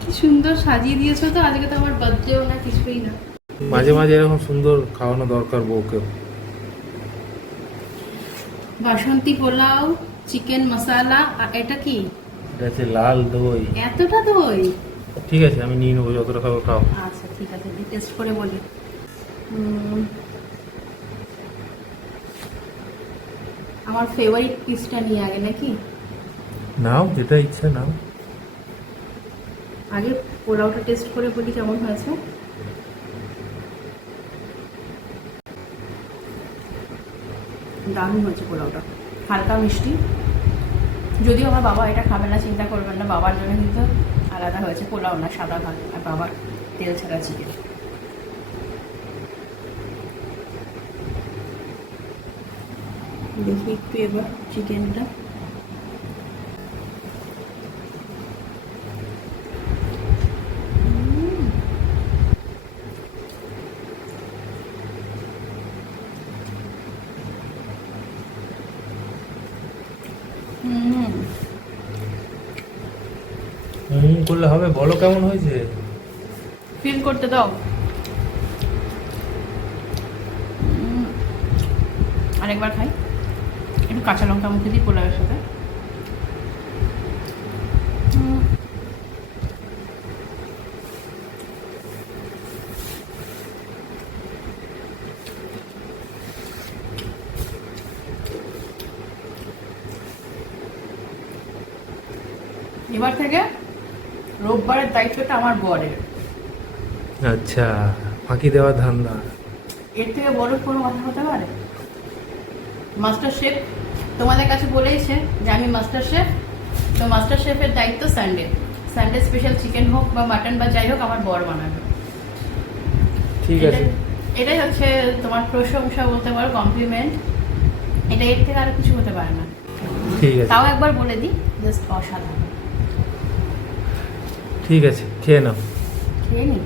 কি সুন্দর সাজিয়ে দিয়েছ তো আজকে তো আমার বার্থডেও না কিছুই না। মাঝে মাঝে এরকম সুন্দর খাওয়ানো দরকার বউকে। বাসন্তী পোলাও চিকেন মশলা আর এটা কি? এটা লাল দই। এতটা দই? ঠিক আছে আমি নিয়ে নেব যতটা খাব খাও। আচ্ছা ঠিক আছে টেস্ট করে বলি। আমার ফেভারিট পিসটা নিয়ে আগে নাকি? নাও যেটা ইচ্ছা নাও। আগে পোলাওটা টেস্ট করে বলি কেমন হয়েছে। দারুণ হয়েছে পোলাওটা। হালকা মিষ্টি। যদিও আমার বাবা এটা খাবে না, চিন্তা করবেন না, বাবার জন্য কিন্তু আলাদা হয়েছে পোলাও না, সাদা ভাত আর বাবার তেল ছাড়া চিকেন। দেখি একটু এবার চিকেনটা। হুম। করলে হবে, বলো কেমন হয়েছে? ফিল করতে দাও। আরেকবার খাই। একটু কাঁচা লঙ্কা মুখে দিই পোলাওয়ের সাথে। এবার থেকে রোববারের দায়িত্বটা আমার বরের। আচ্ছা ফাঁকি দেওয়ার ধান্দা। এর থেকে বড় কোনো কথা হতে পারে? মাস্টার শেফ তোমাদের কাছে বলেইছে যে আমি মাস্টার শেফ তো মাস্টার শেফের দায়িত্ব সানডে সানডে স্পেশাল চিকেন হোক বা মাটন বা যাই হোক আমার বর বানাবে। ঠিক আছে। এটাই- এটাই হচ্ছে তোমার প্রশংসা বলতে পারো কমপ্লিমেন্ট এটা এর থেকে আর কিছু হতে পারে না। ঠিক আছে। তাও একবার বলে দিই জাস্ট অসাধারণ। ঠিক আছে খেয়ে নাও। খেয়ে নি?